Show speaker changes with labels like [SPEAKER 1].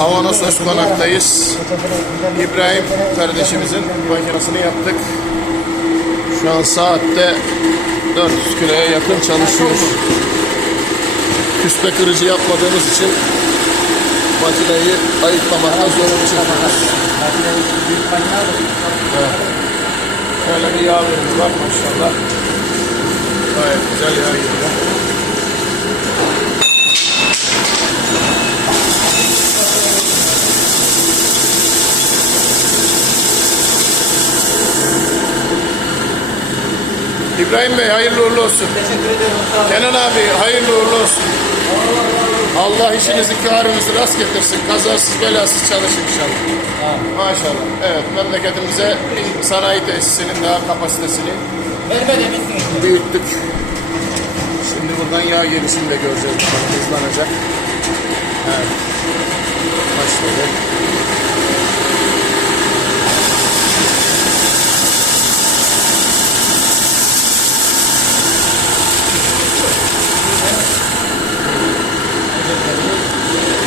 [SPEAKER 1] Havanos Osmanak'tayız. İbrahim kardeşimizin makinesini yaptık. Şu an saatte 400 kiloya yakın çalışıyor. Küspe kırıcı yapmadığımız için makineyi ayıklamakta zorluk çekiyoruz. Evet. Şöyle bir yağ verimiz var maşallah. Gayet güzel yağ geliyor. İbrahim Bey hayırlı uğurlu olsun.
[SPEAKER 2] Teşekkür ederim.
[SPEAKER 1] Kenan abi hayırlı uğurlu olsun. Allah işinizi kârınızı rast getirsin. Kazasız belasız çalışın inşallah. Maşallah. Evet memleketimize sanayi tesisinin daha kapasitesini büyüttük. Şimdi buradan yağ gelişini de göreceğiz. Hızlanacak. Evet. Başladı.